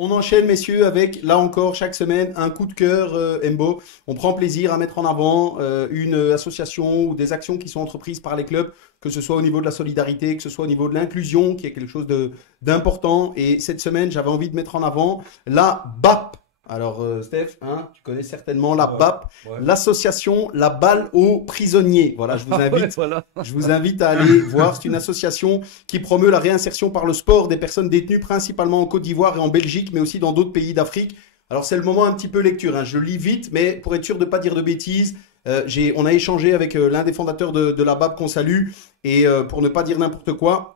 On enchaîne, messieurs, avec, là encore, chaque semaine, un coup de cœur, Embo. On prend plaisir à mettre en avant une association ou des actions qui sont entreprises par les clubs, que ce soit au niveau de la solidarité, que ce soit au niveau de l'inclusion, qui est quelque chose d'important. Et cette semaine, j'avais envie de mettre en avant la BAP. Alors, Steph, hein, tu connais certainement la Ouais, BAP, ouais. l'association La Balle aux prisonniers. Voilà, Ah ouais, voilà. je vous invite à aller voir. C'est une association qui promeut la réinsertion par le sport des personnes détenues principalement en Côte d'Ivoire et en Belgique, mais aussi dans d'autres pays d'Afrique. Alors, c'est le moment un petit peu lecture, hein. Je lis vite, mais pour être sûr de ne pas dire de bêtises, on a échangé avec l'un des fondateurs de la BAP qu'on salue, et pour ne pas dire n'importe quoi,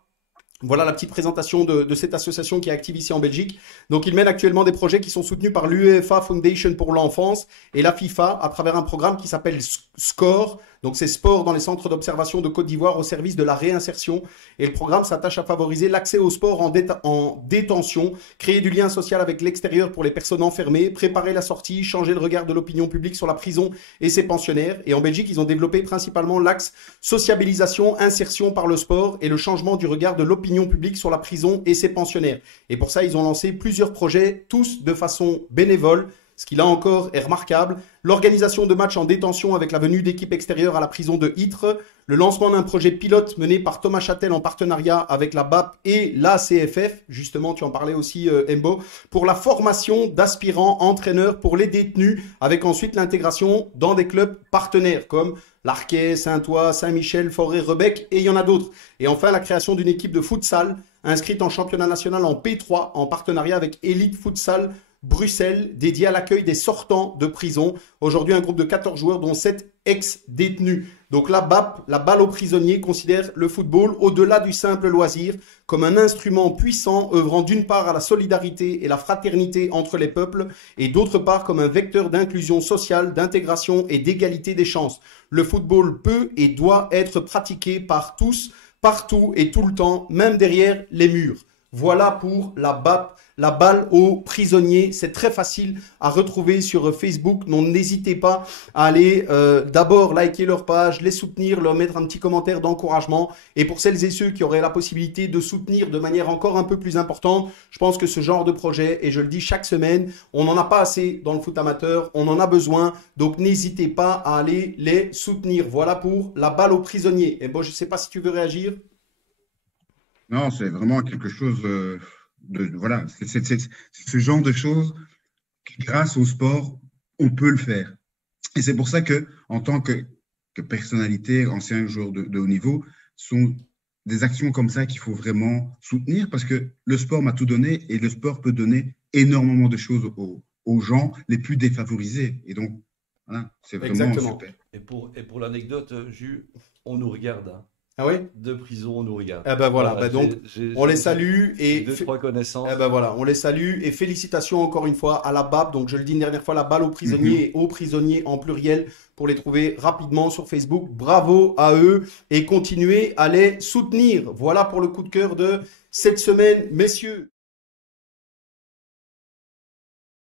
voilà la petite présentation de cette association qui est active ici en Belgique. Donc, il mène actuellement des projets qui sont soutenus par l'UEFA Foundation pour l'enfance et la FIFA à travers un programme qui s'appelle SCORE. Donc, c'est Sport dans les centres d'observation de Côte d'Ivoire au service de la réinsertion. Et le programme s'attache à favoriser l'accès au sport en détention, créer du lien social avec l'extérieur pour les personnes enfermées, préparer la sortie, changer le regard de l'opinion publique sur la prison et ses pensionnaires. Et en Belgique, ils ont développé principalement l'axe sociabilisation, insertion par le sport et le changement du regard de l'opinion publique sur la prison et ses pensionnaires. Et pour ça, ils ont lancé plusieurs projets, tous de façon bénévole. Ce qui là encore est remarquable, l'organisation de matchs en détention avec la venue d'équipes extérieures à la prison de Ytre, le lancement d'un projet pilote mené par Thomas Châtel en partenariat avec la BAP et la CFF, justement tu en parlais aussi Embo, pour la formation d'aspirants entraîneurs pour les détenus, avec ensuite l'intégration dans des clubs partenaires comme l'Arquet, Saint-Ouen, Saint-Michel, Forêt-Rebec et il y en a d'autres. Et enfin la création d'une équipe de futsal inscrite en championnat national en P3 en partenariat avec Elite Futsal Bruxelles, dédié à l'accueil des sortants de prison. Aujourd'hui, un groupe de 14 joueurs, dont 7 ex-détenus. Donc la BAP, la balle aux prisonniers, considère le football, au-delà du simple loisir, comme un instrument puissant œuvrant d'une part à la solidarité et la fraternité entre les peuples, et d'autre part comme un vecteur d'inclusion sociale, d'intégration et d'égalité des chances. Le football peut et doit être pratiqué par tous, partout et tout le temps, même derrière les murs. Voilà pour la BAP, la balle aux prisonniers. C'est très facile à retrouver sur Facebook. Donc n'hésitez pas à aller d'abord liker leur page, les soutenir, leur mettre un petit commentaire d'encouragement. Et pour celles et ceux qui auraient la possibilité de soutenir de manière encore un peu plus importante, je pense que ce genre de projet, et je le dis chaque semaine, on n'en a pas assez dans le foot amateur, on en a besoin. Donc n'hésitez pas à aller les soutenir. Voilà pour la balle aux prisonniers. Et bon, je ne sais pas si tu veux réagir. Non, c'est vraiment quelque chose voilà, c'est ce genre de choses qui, grâce au sport, on peut le faire. Et c'est pour ça que, en tant que personnalité, ancien joueur de haut niveau, sont des actions comme ça qu'il faut vraiment soutenir parce que le sport m'a tout donné et le sport peut donner énormément de choses aux gens les plus défavorisés. Et donc, voilà, c'est vraiment Exactement. super. Et pour l'anecdote, Jus, on nous regarde, hein. Ah oui? De prison, on nous regarde. Eh ben voilà, Voilà, ben donc on les salue j'ai et deux, trois eh connaissances. ben voilà, on les salue et félicitations encore une fois à la BAP. Donc je le dis une dernière fois, la balle aux prisonniers Mhm. et aux prisonniers en pluriel pour les trouver rapidement sur Facebook. Bravo à eux et continuez à les soutenir. Voilà pour le coup de cœur de cette semaine, messieurs.